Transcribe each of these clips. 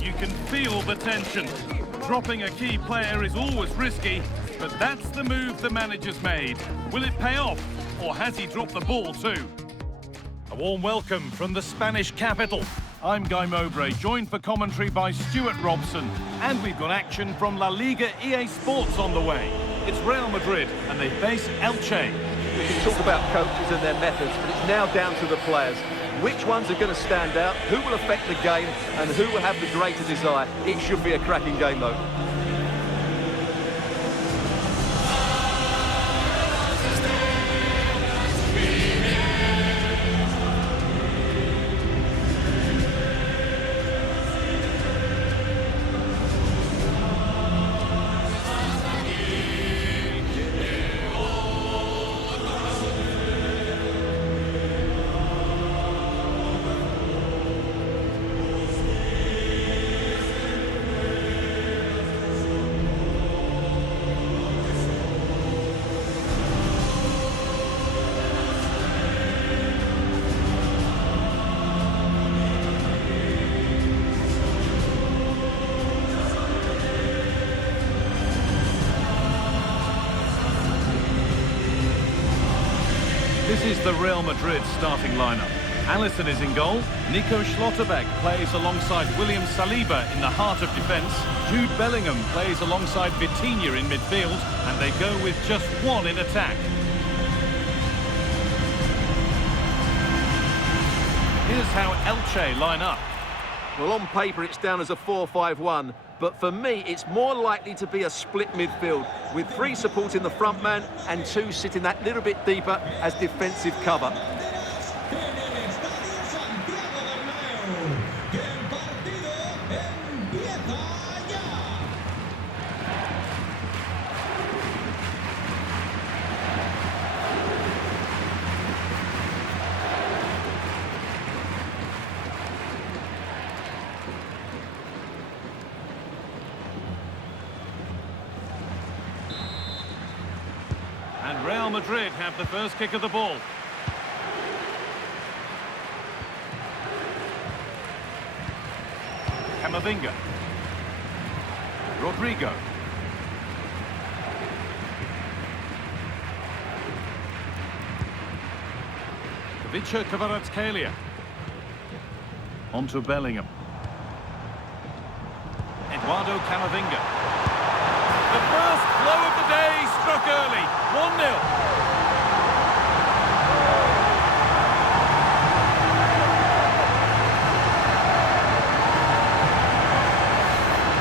You can feel the tension. Dropping a key player is always risky, but that's the move the manager's made. Will it pay off, or has he dropped the ball too? A warm welcome from the Spanish capital. I'm Guy Mowbray, joined for commentary by Stuart Robson, and we've got action from La Liga EA Sports on the way. It's Real Madrid, and they face Elche. We can talk about coaches and their methods, but it's now down to the players. Which ones are going to stand out, who will affect the game, and who will have the greater desire? It should be a cracking game, though. This is the Real Madrid starting lineup. Alisson is in goal. Nico Schlotterbeck plays alongside William Saliba in the heart of defence. Jude Bellingham plays alongside Vitinha in midfield, and they go with just one in attack. Here's how Elche line up. Well, on paper, it's down as a 4-5-1, but for me, it's more likely to be a split midfield, with 3 supporting the front man and 2 sitting that little bit deeper as defensive cover. And Real Madrid have the first kick of the ball. Camavinga. Rodrigo. Ivica Kvaratskhelia. On to Bellingham. Eduardo Camavinga. The first blow of the day struck early. 1-0.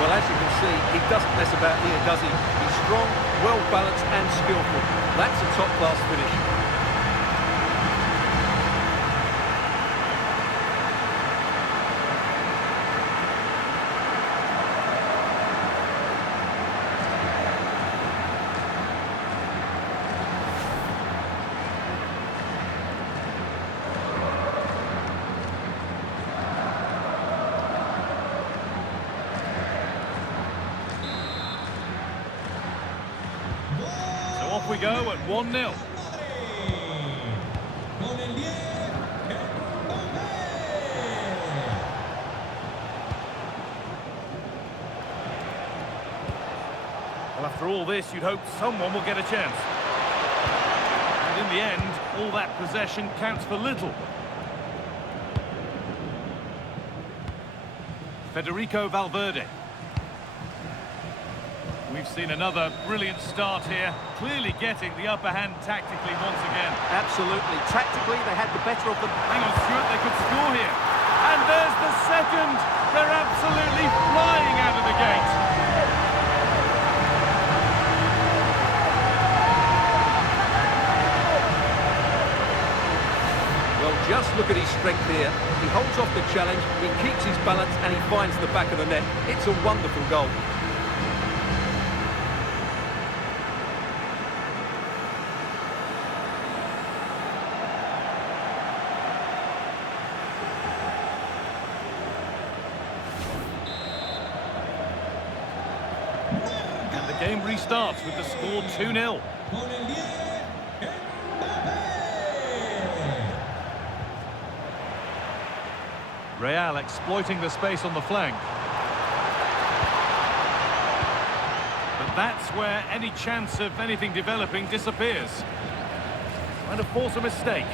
Well, as you can see, he doesn't mess about here, does he? He's strong, well-balanced and skillful. That's a top-class finish. Off we go at 1-0. Well, after all this, you'd hope someone will get a chance. And in the end, all that possession counts for little. Federico Valverde. We've seen another brilliant start here, clearly getting the upper hand tactically once again. Absolutely. Tactically, they had the better of them. Hang on, Stuart, they could score here. And there's the second. They're absolutely flying out of the gate. Well, just look at his strength here. He holds off the challenge, he keeps his balance, and he finds the back of the net. It's a wonderful goal. Game restarts with the score 2-0. Real exploiting the space on the flank. But that's where any chance of anything developing disappears. Trying to force a mistake.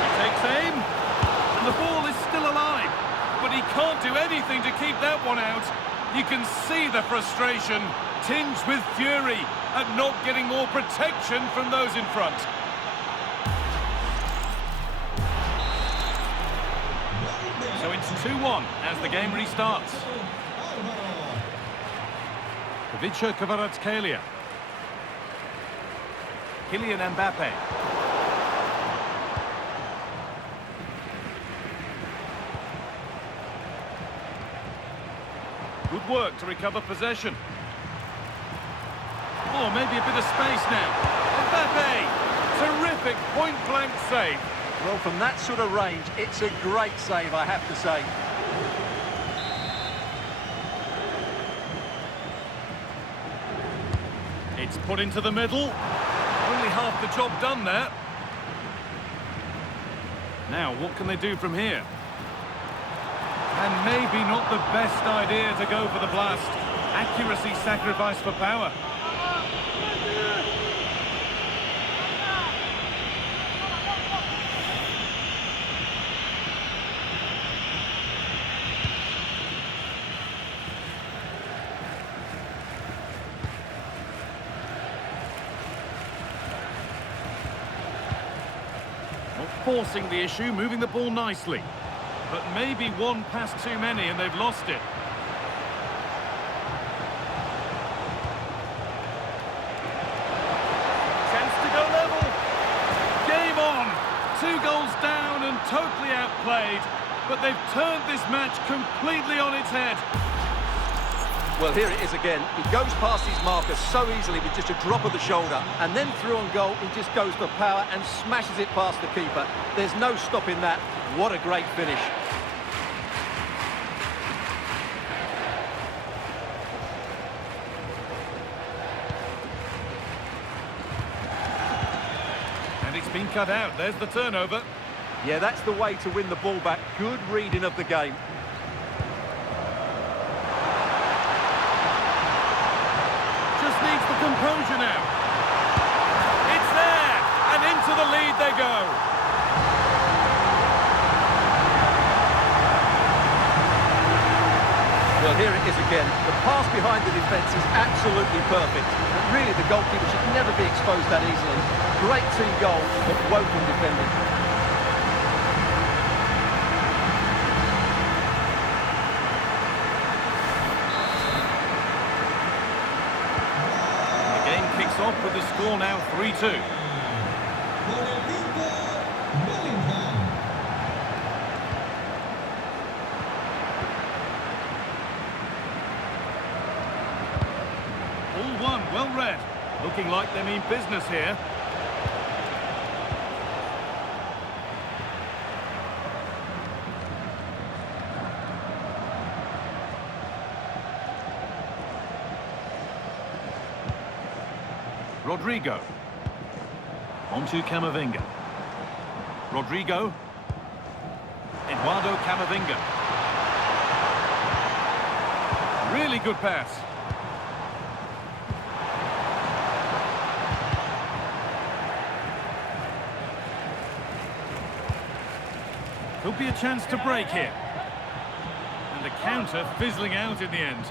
He takes aim, and the ball is still alive. But he can't do anything to keep that one out. You can see the frustration, tinged with fury, at not getting more protection from those in front. So it's 2-1 as the game restarts. Ivica Kvaratskhelia. Kylian Mbappe. Good work to recover possession. Oh, maybe a bit of space now. Mbappe! Terrific point-blank save. Well, from that sort of range, it's a great save, I have to say. It's put into the middle. Only half the job done there. Now, what can they do from here? And maybe not the best idea to go for the blast. Accuracy sacrificed for power. Not forcing the issue, moving the ball nicely. But maybe one pass too many and they've lost it. Chance to go level. Game on. 2 goals down and totally outplayed. But they've turned this match completely on its head. Well, here it is again. He goes past his marker so easily with just a drop of the shoulder. And then through on goal, he just goes for power and smashes it past the keeper. There's no stopping that. What a great finish. And it's been cut out. There's the turnover. Yeah, that's the way to win the ball back. Good reading of the game. Just needs the composure now. It's there, and into the lead they go. Well, here it is again. The pass behind the defence is absolutely perfect. But really, the goalkeeper should never be exposed that easily. Great team goal, but woeful defending. Off with the score now 3-2. All one, well read. Looking like they mean business here. Rodrigo. Onto Camavinga. Rodrigo. Eduardo Camavinga. Really good pass. Could be a chance to break here. And the counter fizzling out in the end.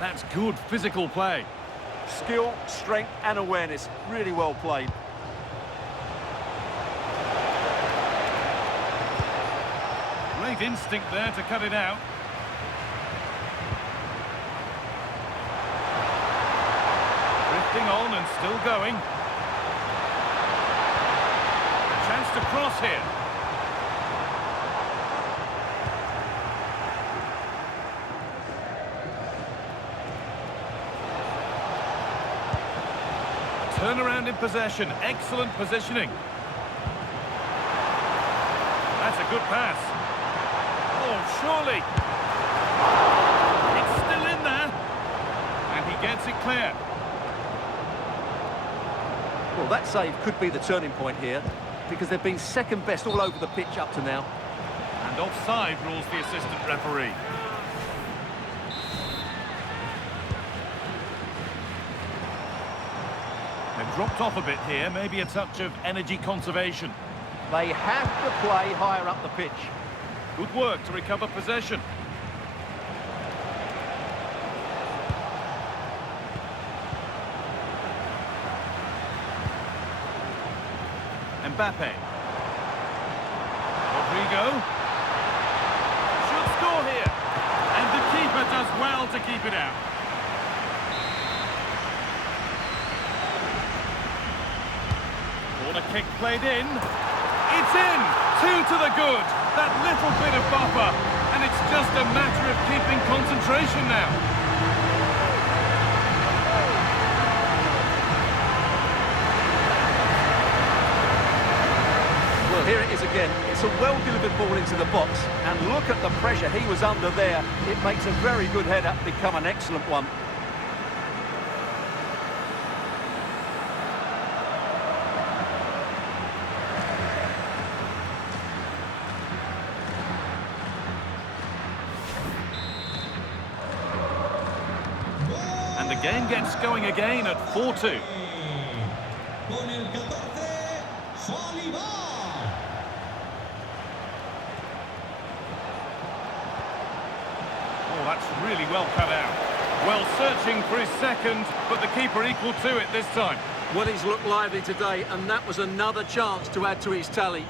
That's good physical play. Skill, strength and awareness. Really well played. Great instinct there to cut it out. Drifting on and still going. A chance to cross here. Turnaround in possession. Excellent positioning. That's a good pass. Oh, surely. It's still in there. And he gets it clear. Well, that save could be the turning point here, because they've been second best all over the pitch up to now. And offside rules the assistant referee. They've dropped off a bit here, maybe a touch of energy conservation. They have to play higher up the pitch. Good work to recover possession. Mbappe. Rodrigo. Should score here. And the keeper does well to keep it out. Corner kick played in. It's in! 2 to the good. That little bit of buffer. And it's just a matter of keeping concentration now. Well, here it is again. It's a well-delivered ball into the box. And look at the pressure he was under there. It makes a very good header become an excellent one. And the game gets going again at 4-2. Oh, that's really well cut out. Well, searching for his second, but the keeper equal to it this time. Well, he's looked lively today, and that was another chance to add to his tally.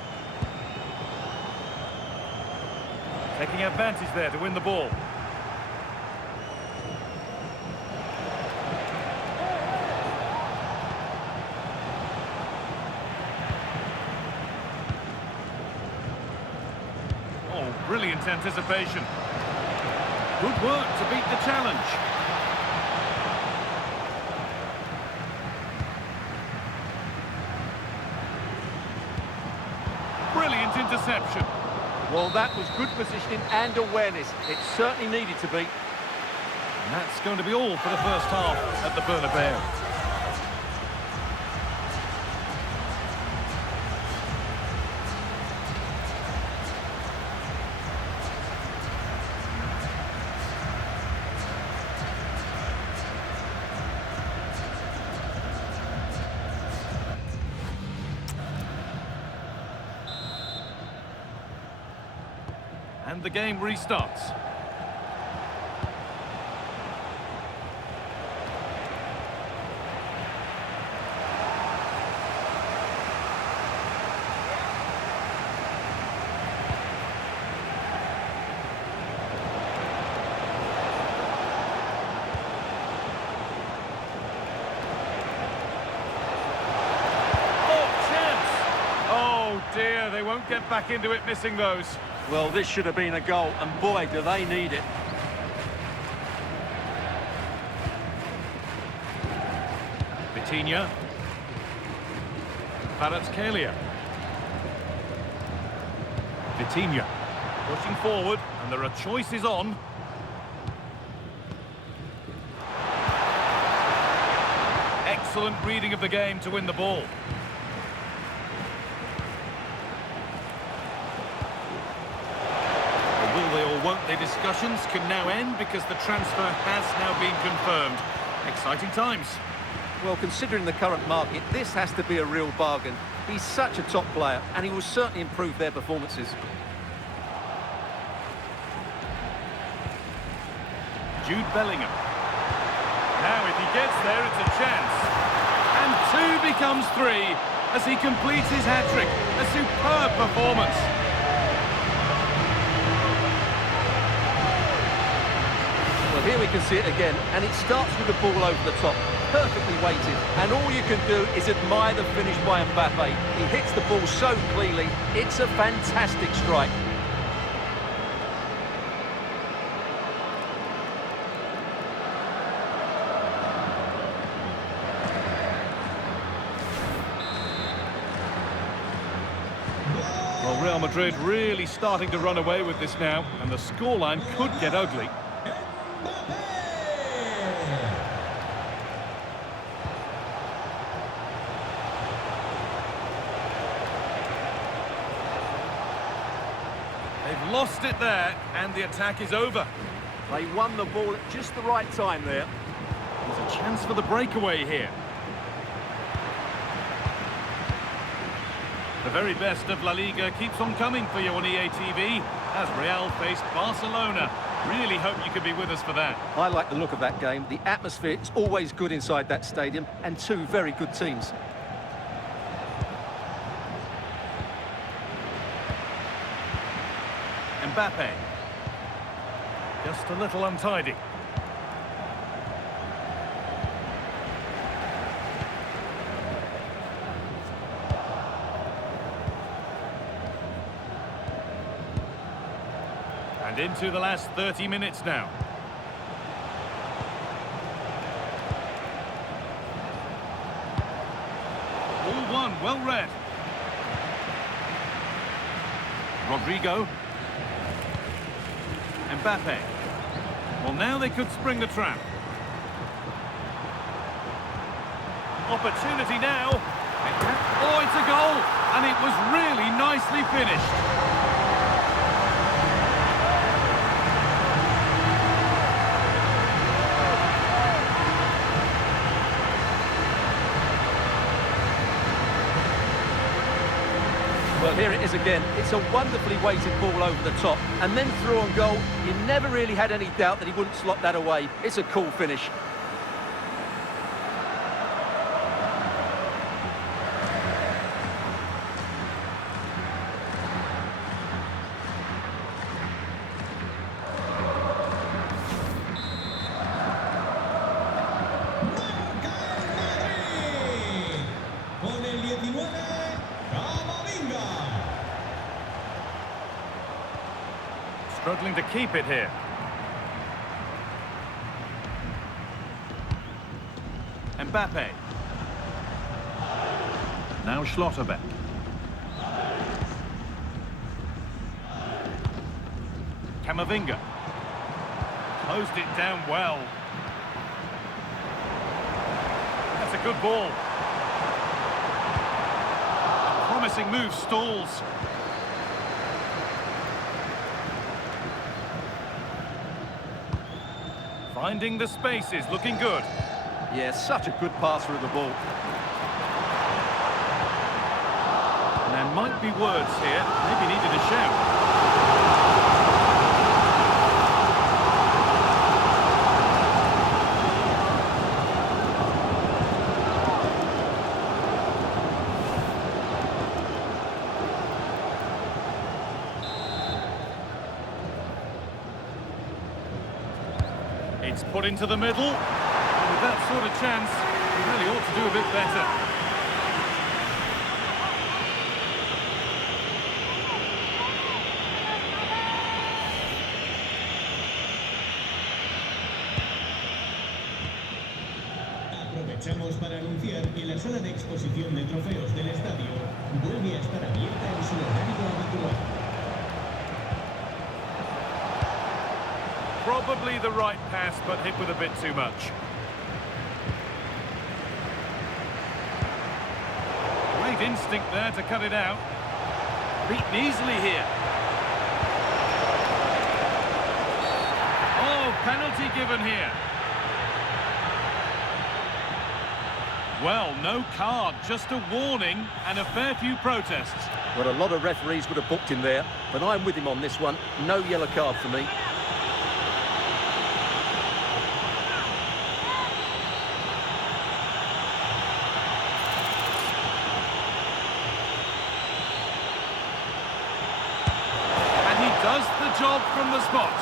Taking advantage there to win the ball. Oh, brilliant anticipation. Good work to beat the challenge. Brilliant interception. Well, that was good positioning and awareness. It certainly needed to be. And that's going to be all for the first half at the Bernabeu. And the game restarts. Dear, they won't get back into it missing those. Well, this should have been a goal, and boy, do they need it. Vitinha. Kvaratskhelia. Vitinha. Pushing forward, and there are choices on. Excellent reading of the game to win the ball. Won't they discussions can now end because the transfer has now been confirmed. Exciting times. Well, considering the current market, this has to be a real bargain. He's such a top player, and he will certainly improve their performances. Jude Bellingham. Now, if he gets there, it's a chance. And 2 becomes 3 as he completes his hat-trick. A superb performance. Well, here we can see it again, and it starts with the ball over the top, perfectly weighted, and all you can do is admire the finish by Mbappe. He hits the ball so cleanly, it's a fantastic strike. Real Madrid really starting to run away with this now, and the scoreline could get ugly. They've lost it there, and the attack is over. They won the ball at just the right time there. There's a chance for the breakaway here. The very best of La Liga keeps on coming for you on EA TV as Real face Barcelona. Really hope you could be with us for that. I like the look of that game. The atmosphere is always good inside that stadium, and two very good teams. Mbappe. Just a little untidy. And into the last 30 minutes now. All one, well read. Rodrigo. Mbappe. Well, now they could spring the trap. Opportunity now. Oh, it's a goal! And it was really nicely finished. Well, here it is again. It's a wonderfully weighted ball over the top, and then through on goal. You never really had any doubt that he wouldn't slot that away. It's a cool finish. Struggling to keep it here. Mbappe. Now Schlotterbeck. Camavinga. Closed it down well. That's a good ball. A promising move stalls. Finding the spaces, looking good. Yeah, such a good passer of the ball. And there might be words here, maybe needed a shout. It's put into the middle. And with that sort of chance, he really ought to do a bit better. Aprovechamos para anunciar que la sala de exposición de trofeos del estadio vuelve a estar abierta en su horario habitual. Probably the right pass, but hit with a bit too much. Great instinct there to cut it out. Beaten easily here. Oh, penalty given here. Well, no card, just a warning and a fair few protests. Well, a lot of referees would have booked him there, but I'm with him on this one. No yellow card for me. Does the job from the spot.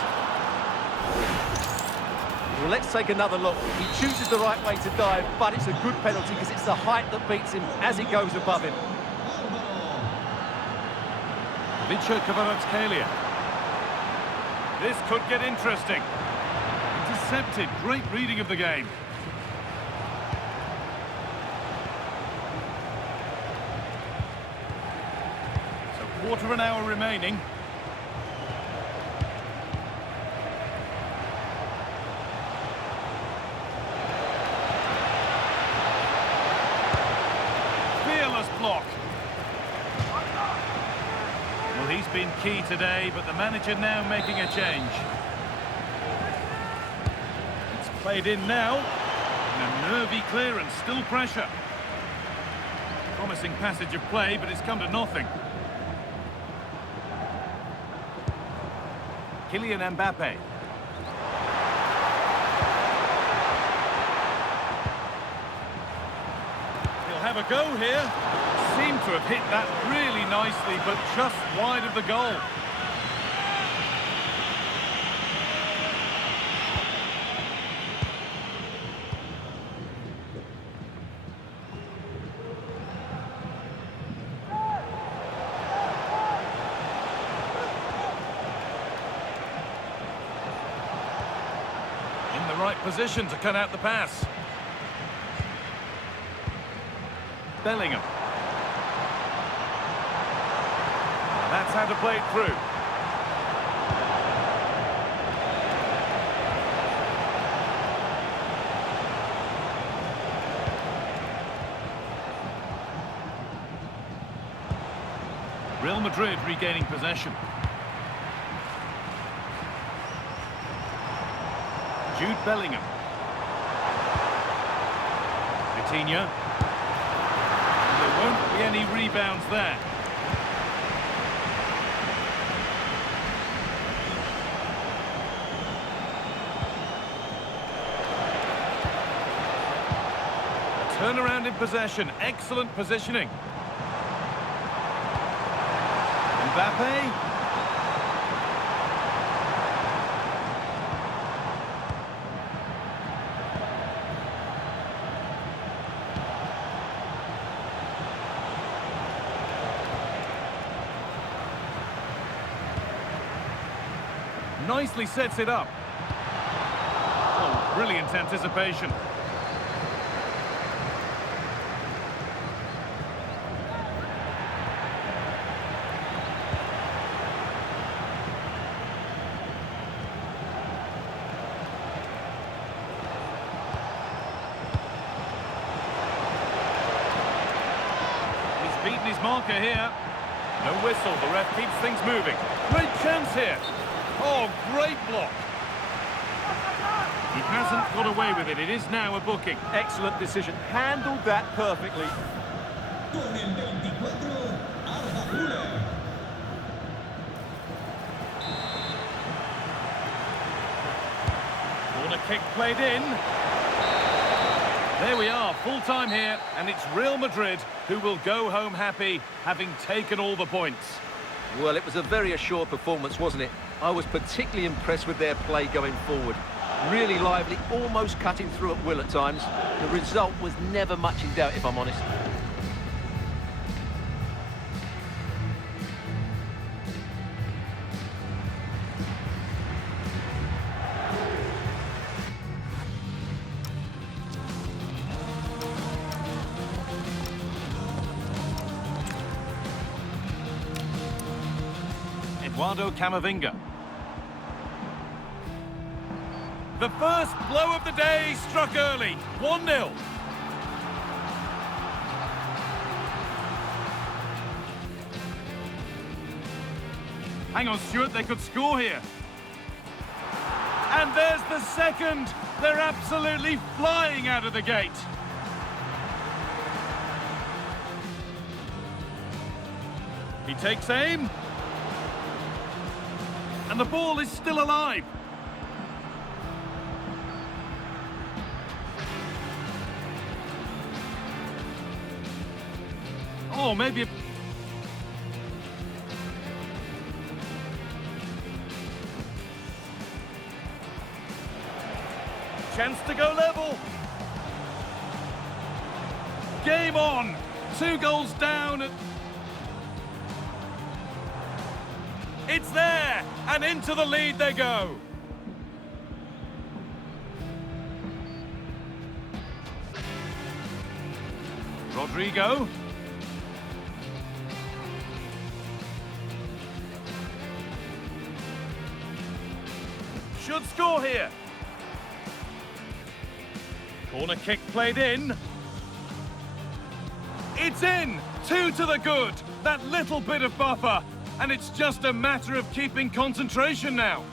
Well, let's take another look. He chooses the right way to dive, but it's a good penalty because it's the height that beats him as he goes above him. Vicha Kvaratskhelia. This could get interesting. Intercepted. Great reading of the game. So Quarter of an hour remaining. Fearless block. Well, he's been key today, but the manager now making a change. It's played in now. And a nervy clearance, still pressure. Promising passage of play, but it's come to nothing. Kylian Mbappe. He'll have a go here. Seemed to have hit that really nicely, but just wide of the goal. In the right position to cut out the pass. Bellingham. That's how to play it through. Real Madrid regaining possession. Jude Bellingham. Coutinho. There won't be any rebounds there. Turnaround in possession. Excellent positioning. Mbappe. Nicely sets it up. Oh, brilliant anticipation. Beaten his marker here. No whistle, the ref keeps things moving. Great chance here. Oh, great block. He hasn't got away with it. It is now a booking. Excellent decision. Handled that perfectly. Con el 24, Arda Güler. Corner kick played in. There we are, full time here, and it's Real Madrid who will go home happy, having taken all the points. Well, it was a very assured performance, wasn't it? I was particularly impressed with their play going forward. Really lively, almost cutting through at will at times. The result was never much in doubt, if I'm honest. Eduardo Camavinga. The first blow of the day struck early. 1-0. Hang on, Stuart, they could score here. And there's the second. They're absolutely flying out of the gate. He takes aim. And the ball is still alive. Oh, maybe... Chance to go level. Game on. 2 goals down. It's there, and into the lead they go. Rodrigo. should score here. Corner kick played in. It's in! 2 to the good. That little bit of buffer. And it's just a matter of keeping concentration now.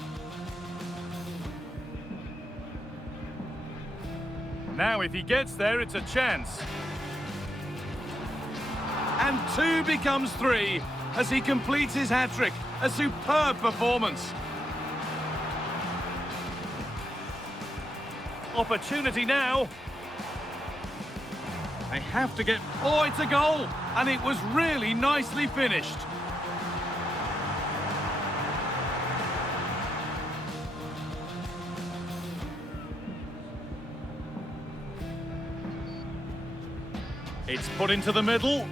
Now if he gets there, it's a chance. And 2 becomes 3 as he completes his hat-trick. A superb performance. Opportunity now. They have to get... Oh, it's a goal! And it was really nicely finished. It's put into the middle.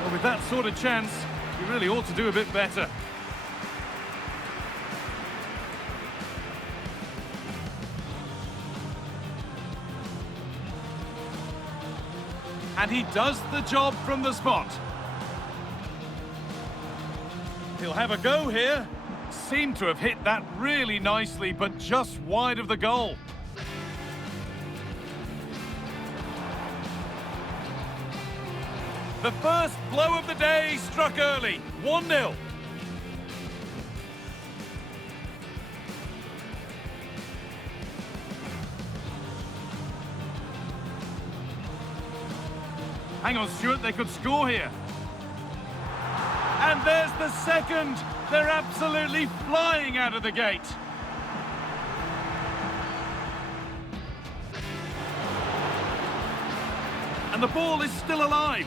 Well, with that sort of chance, you really ought to do a bit better. And he does the job from the spot. He'll have a go here. Seemed to have hit that really nicely, but just wide of the goal. The first blow of the day struck early. 1-0. Hang on, Stuart, they could score here. And there's the second. They're absolutely flying out of the gate. And the ball is still alive.